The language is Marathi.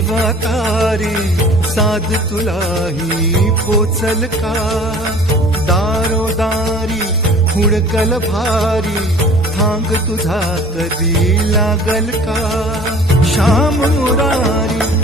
जीवातारी साध तुलाही पोचल का? दारोदारी हुडकल भारी थांग तुझा कधी लागल का? श्याम मुरारी